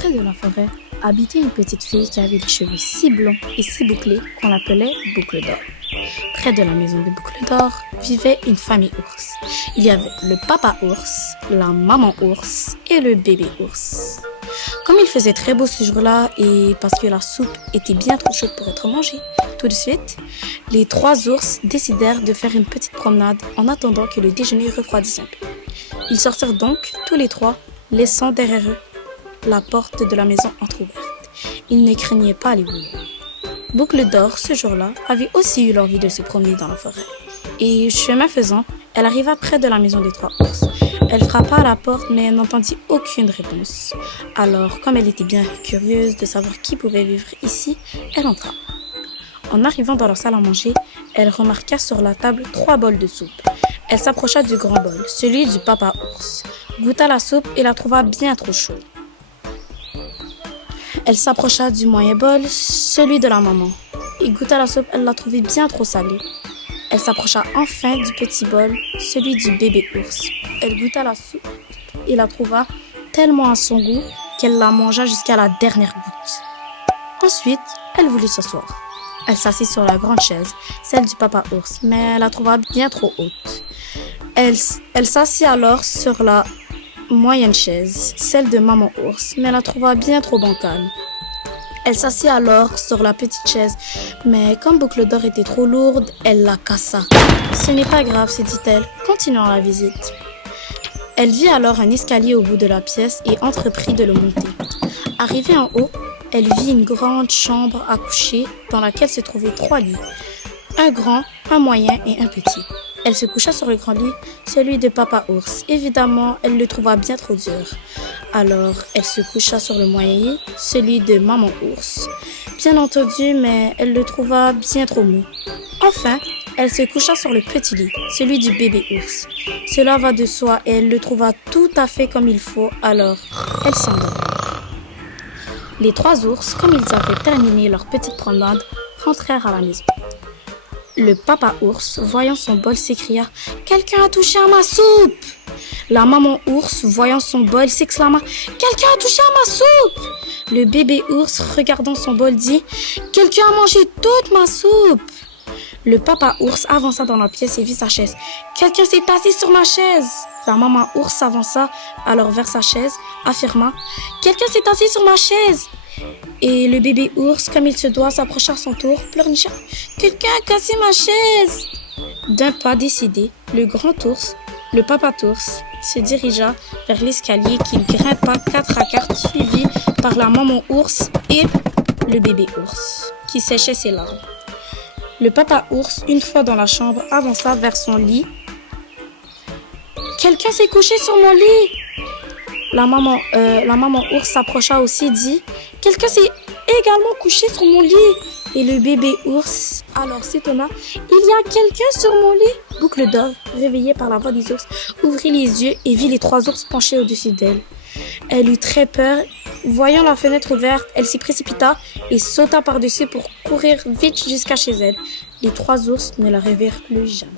Près de la forêt habitait une petite fille qui avait les cheveux si blonds et si bouclés qu'on l'appelait Boucle d'Or. Près de la maison de Boucle d'Or vivait une famille ours. Il y avait le papa ours, la maman ours et le bébé ours. Comme il faisait très beau ce jour-là et parce que la soupe était bien trop chaude pour être mangée, tout de suite, les trois ours décidèrent de faire une petite promenade en attendant que le déjeuner refroidisse un peu. Ils sortirent donc tous les trois, laissant derrière eux la porte de la maison entrouverte. Ils ne craignaient pas les loups. Boucle d'Or, ce jour-là, avait aussi eu l'envie de se promener dans la forêt. Et chemin faisant, elle arriva près de la maison des trois ours. Elle frappa à la porte, mais n'entendit aucune réponse. Alors, comme elle était bien curieuse de savoir qui pouvait vivre ici, elle entra. En arrivant dans leur salle à manger, elle remarqua sur la table 3 bols de soupe. Elle s'approcha du grand bol, celui du papa ours, goûta la soupe et la trouva bien trop chaude. Elle s'approcha du moyen bol, celui de la maman, et goûta la soupe, elle la trouvait bien trop salée. Elle s'approcha enfin du petit bol, celui du bébé ours. Elle goûta la soupe et la trouva tellement à son goût qu'elle la mangea jusqu'à la dernière goutte. Ensuite, elle voulut s'asseoir. Elle s'assit sur la grande chaise, celle du papa ours, mais elle la trouva bien trop haute. Elle s'assit alors sur la moyenne chaise, celle de maman ours, mais la trouva bien trop bancale. Elle s'assit alors sur la petite chaise, mais comme Boucle d'Or était trop lourde, elle la cassa. Ce n'est pas grave, se dit-elle, continuant la visite. Elle vit alors un escalier au bout de la pièce et entreprit de le monter. Arrivée en haut, elle vit une grande chambre à coucher dans laquelle se trouvaient 3 lits, un grand, un moyen et un petit. Elle se coucha sur le grand lit, celui de papa ours. Évidemment, elle le trouva bien trop dur. Alors, elle se coucha sur le moyen lit, celui de maman ours. Bien entendu, mais elle le trouva bien trop mou. Enfin, elle se coucha sur le petit lit, celui du bébé ours. Cela va de soi et elle le trouva tout à fait comme il faut, alors elle s'endormit. Les 3 ours, comme ils avaient terminé leur petite promenade, rentrèrent à la maison. Le papa ours, voyant son bol, s'écria « Quelqu'un a touché à ma soupe !» La maman ours, voyant son bol, s'exclama « Quelqu'un a touché à ma soupe !» Le bébé ours, regardant son bol, dit « Quelqu'un a mangé toute ma soupe !» Le papa ours avança dans la pièce et vit sa chaise. « Quelqu'un s'est assis sur ma chaise !» La maman ours s'avança alors vers sa chaise, affirma « Quelqu'un s'est assis sur ma chaise !» Et le bébé ours, comme il se doit, s'approcha à son tour, pleurnicha « Quelqu'un a cassé ma chaise !» D'un pas décidé, le grand ours, le papa ours, se dirigea vers l'escalier qu'il grimpa 4 à 4, suivi par la maman ours et le bébé ours, qui séchait ses larmes. Le papa ours, une fois dans la chambre, avança vers son lit. « Quelqu'un s'est couché sur mon lit !» La maman ours s'approcha aussi, dit « Quelqu'un s'est également couché sur mon lit !» Et le bébé ours alors s'étonna. « Il y a quelqu'un sur mon lit ?» Boucle d'Or, réveillée par la voix des ours, ouvrit les yeux et vit les 3 ours penchés au-dessus d'elle. Elle eut très peur. Voyant la fenêtre ouverte, elle s'y précipita et sauta par-dessus pour courir vite jusqu'à chez elle. Les 3 ours ne la revirent plus jamais.